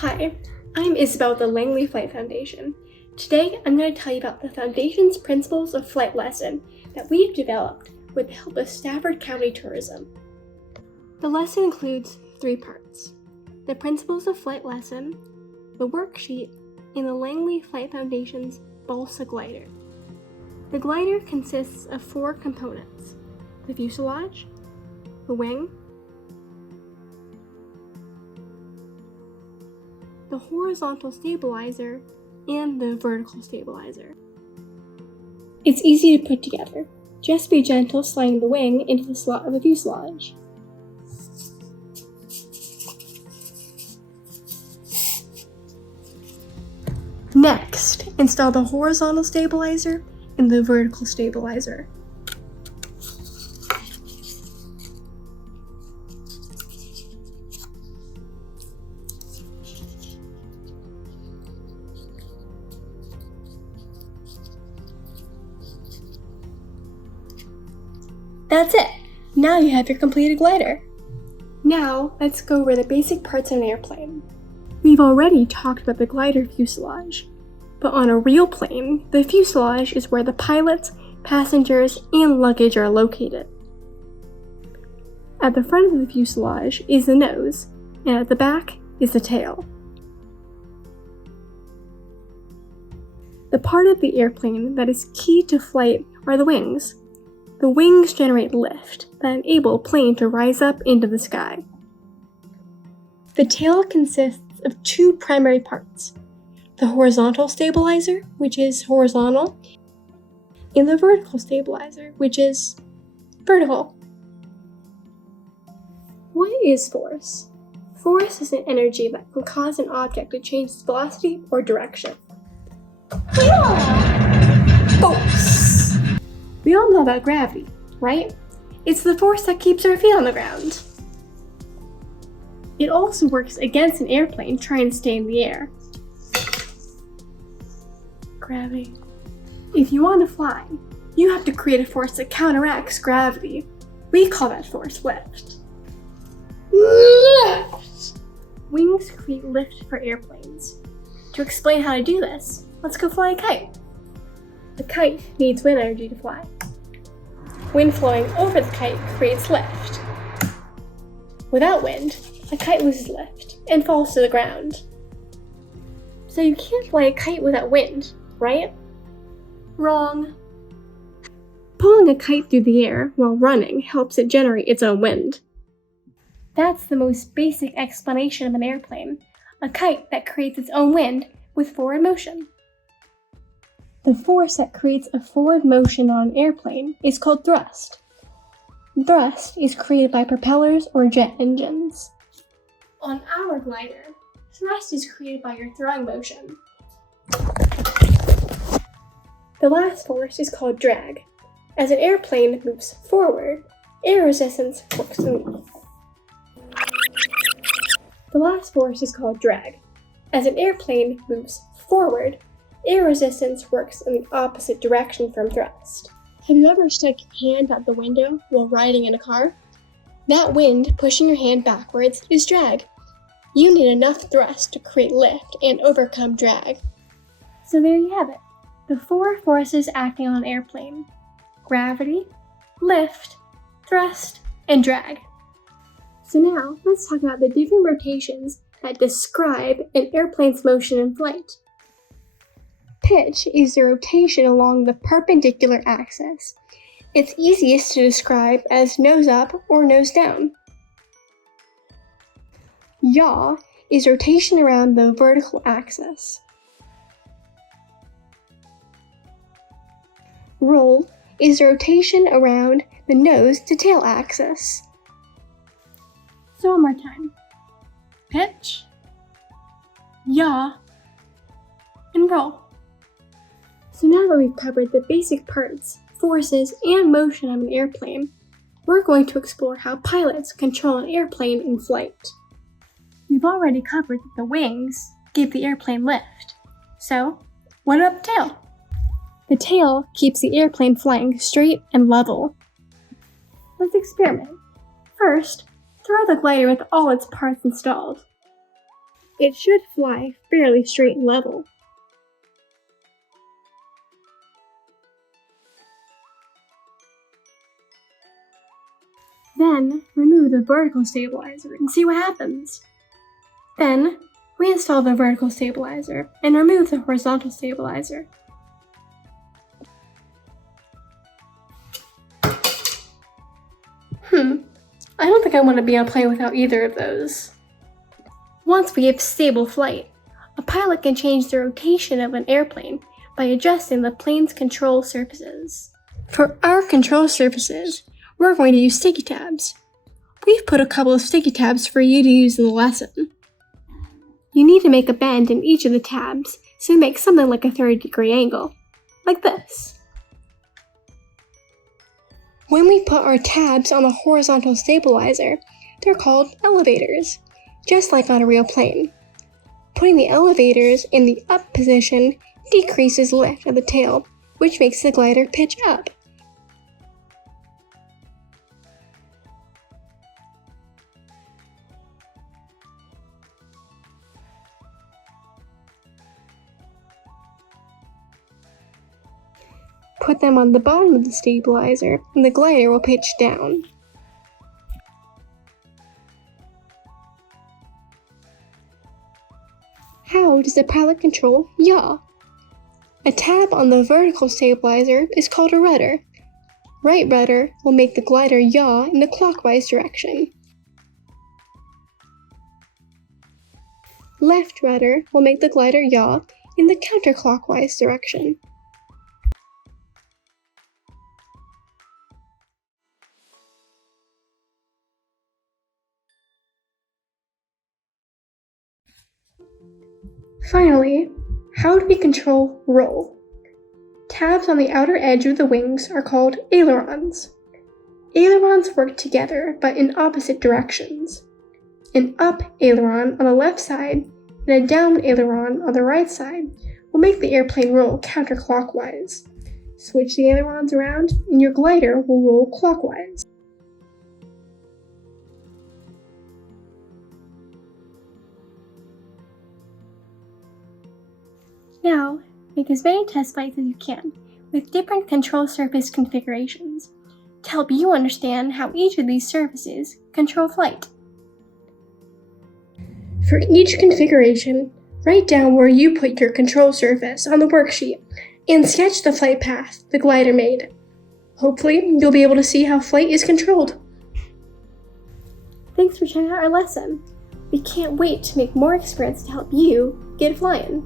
Hi, I'm Isabel with the Langley Flight Foundation. Today, I'm going to tell you about the Foundation's Principles of Flight lesson that we've developed with the help of Stafford County Tourism. The lesson includes 3 parts: the Principles of Flight lesson, the worksheet, and the Langley Flight Foundation's Balsa glider. The glider consists of 4 components: the fuselage, the wing, the horizontal stabilizer, and the vertical stabilizer. It's easy to put together. Just be gentle sliding the wing into the slot of the fuselage. Next, install the horizontal stabilizer and the vertical stabilizer. That's it! Now you have your completed glider. Now, let's go over the basic parts of an airplane. We've already talked about the glider fuselage, but on a real plane, the fuselage is where the pilots, passengers, and luggage are located. At the front of the fuselage is the nose, and at the back is the tail. The part of the airplane that is key to flight are the wings. The wings generate lift that enable a plane to rise up into the sky. The tail consists of 2 primary parts: the horizontal stabilizer, which is horizontal, and the vertical stabilizer, which is vertical. What is force? Force is an energy that can cause an object to change its velocity or direction. Force! We all know about gravity, right? It's the force that keeps our feet on the ground. It also works against an airplane trying to stay in the air. Gravity. If you want to fly, you have to create a force that counteracts gravity. We call that force lift. Lift! Wings create lift for airplanes. To explain how to do this, let's go fly a kite. The kite needs wind energy to fly. Wind flowing over the kite creates lift. Without wind, a kite loses lift and falls to the ground. So you can't fly a kite without wind, right? Wrong. Pulling a kite through the air while running helps it generate its own wind. That's the most basic explanation of an airplane: a kite that creates its own wind with forward motion. The force that creates a forward motion on an airplane is called thrust. Thrust is created by propellers or jet engines. On our glider, thrust is created by your throwing motion. The last force is called drag. As an airplane moves forward, air resistance works in The last force is called drag. As an airplane moves forward, air resistance works in the opposite direction from thrust. Have you ever stuck your hand out the window while riding in a car? That wind pushing your hand backwards is drag. You need enough thrust to create lift and overcome drag. So there you have it, the 4 forces acting on an airplane: gravity, lift, thrust, and drag. So now, let's talk about the different rotations that describe an airplane's motion in flight. Pitch is the rotation along the perpendicular axis. It's easiest to describe as nose up or nose down. Yaw is rotation around the vertical axis. Roll is rotation around the nose to tail axis. So one more time. Pitch, yaw, and roll. So now that we've covered the basic parts, forces, and motion of an airplane, we're going to explore how pilots control an airplane in flight. We've already covered that the wings give the airplane lift. So, what about the tail? The tail keeps the airplane flying straight and level. Let's experiment. First, throw the glider with all its parts installed. it should fly fairly straight and level. Then, remove the vertical stabilizer and see what happens. Then, reinstall the vertical stabilizer and remove the horizontal stabilizer. I don't think I want to be on a plane without either of those. Once we have stable flight, a pilot can change the rotation of an airplane by adjusting the plane's control surfaces. For our control surfaces, we're going to use sticky tabs. We've put a couple of sticky tabs for you to use in the lesson. You need to make a bend in each of the tabs so it makes something like a 30-degree angle, like this. When we put our tabs on a horizontal stabilizer, they're called elevators, just like on a real plane. Putting the elevators in the up position decreases lift of the tail, which makes the glider pitch up. Put them on the bottom of the stabilizer, and the glider will pitch down. How does the pilot control yaw? A tab on the vertical stabilizer is called a rudder. Right rudder will make the glider yaw in the clockwise direction. Left rudder will make the glider yaw in the counterclockwise direction. Finally, how do we control roll? Tabs on the outer edge of the wings are called ailerons. Ailerons work together, but in opposite directions. An up aileron on the left side and a down aileron on the right side will make the airplane roll counterclockwise. Switch the ailerons around and your glider will roll clockwise. Now, make as many test flights as you can with different control surface configurations to help you understand how each of these surfaces control flight. For each configuration, write down where you put your control surface on the worksheet and sketch the flight path the glider made. Hopefully, you'll be able to see how flight is controlled. Thanks for checking out our lesson. We can't wait to make more experiments to help you get flying.